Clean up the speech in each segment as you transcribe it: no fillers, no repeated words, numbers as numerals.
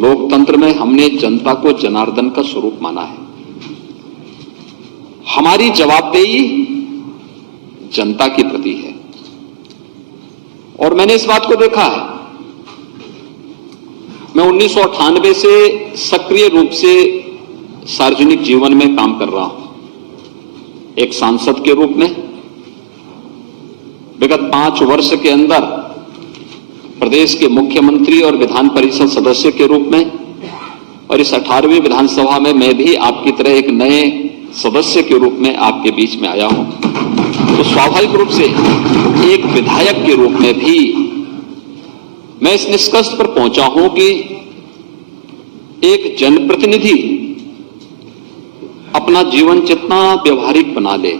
लोकतंत्र में हमने जनता को जनार्दन का स्वरूप माना है। हमारी जवाबदेही जनता के प्रति है और मैंने इस बात को देखा है। मैं 1998 से सक्रिय रूप से सार्वजनिक जीवन में काम कर रहा हूं, एक सांसद के रूप में। विगत 5 वर्ष के अंदर प्रदेश के मुख्यमंत्री और विधान परिषद सदस्य के रूप में, और इस 18वीं विधानसभा में मैं भी आपकी तरह एक नए सदस्य के रूप में आपके बीच में आया हूं। तो स्वाभाविक रूप से एक विधायक के रूप में भी मैं इस निष्कर्ष पर पहुंचा हूं कि एक जनप्रतिनिधि अपना जीवन जितना व्यवहारिक बना ले,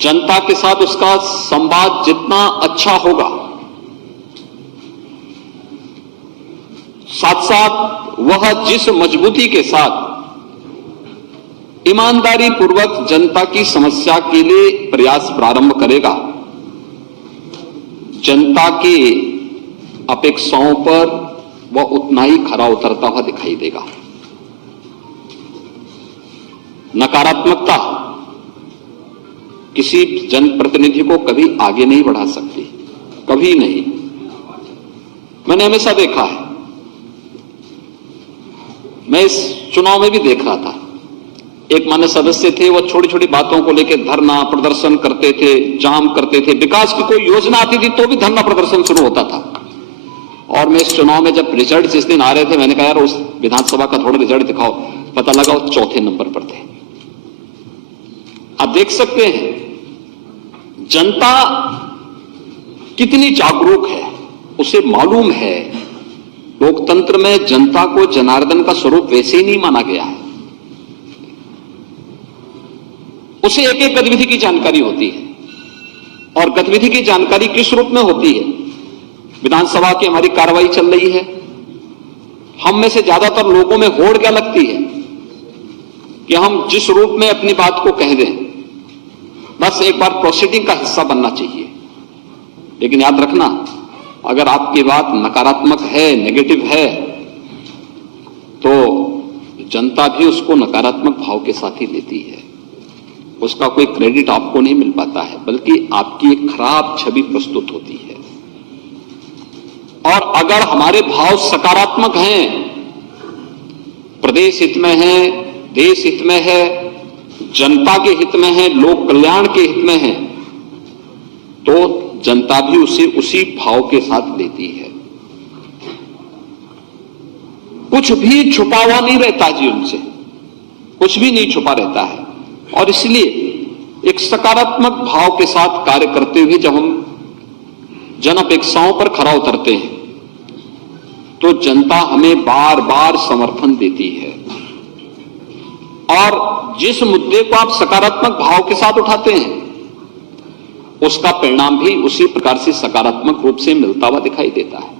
जनता के साथ उसका संवाद जितना अच्छा होगा, साथ साथ वह जिस मजबूती के साथ ईमानदारी पूर्वक जनता की समस्या के लिए प्रयास प्रारंभ करेगा, जनता की अपेक्षाओं पर वह उतना ही खरा उतरता हुआ दिखाई देगा। नकारात्मकता किसी जनप्रतिनिधि को कभी आगे नहीं बढ़ा सकती, कभी नहीं। मैंने हमेशा देखा है, मैं इस चुनाव में भी देख रहा था, एक मान्य सदस्य थे, वो छोटी छोटी बातों को लेकर धरना प्रदर्शन करते थे, जाम करते थे। विकास की कोई योजना आती थी तो भी धरना प्रदर्शन शुरू होता था। और मैं इस चुनाव में जब रिजल्ट जिस दिन आ रहे थे, मैंने कहा यार उस विधानसभा का थोड़ा रिजल्ट दिखाओ। पता लगा वो 4थे नंबर पर थे। आप देख सकते हैं जनता कितनी जागरूक है, उसे मालूम है लोकतंत्र में जनता को जनार्दन का स्वरूप वैसे ही नहीं माना गया है। उसे एक एक गतिविधि की जानकारी होती है, और गतिविधि की जानकारी किस रूप में होती है। विधानसभा की हमारी कार्रवाई चल रही है, हम में से ज्यादातर लोगों में होड़ क्या लगती है कि हम जिस रूप में अपनी बात को कह दें, बस एक बार प्रोसीडिंग का हिस्सा बनना चाहिए। लेकिन याद रखना, अगर आपकी बात नकारात्मक है, नेगेटिव है, तो जनता भी उसको नकारात्मक भाव के साथ ही लेती है। उसका कोई क्रेडिट आपको नहीं मिल पाता है, बल्कि आपकी एक खराब छवि प्रस्तुत होती है। और अगर हमारे भाव सकारात्मक हैं, प्रदेश हित में है, देश हित में है, जनता के हित में है, लोक कल्याण के हित में है, तो जनता भी उसे उसी भाव के साथ लेती है। कुछ भी छुपा हुआ नहीं रहता जी, उनसे कुछ भी नहीं छुपा रहता है। और इसलिए एक सकारात्मक भाव के साथ कार्य करते हुए जब हम जन अपेक्षाओं पर खरा उतरते हैं, तो जनता हमें बार बार समर्थन देती है। और जिस मुद्दे को आप सकारात्मक भाव के साथ उठाते हैं, उसका परिणाम भी उसी प्रकार से सकारात्मक रूप से मिलता हुआ दिखाई देता है।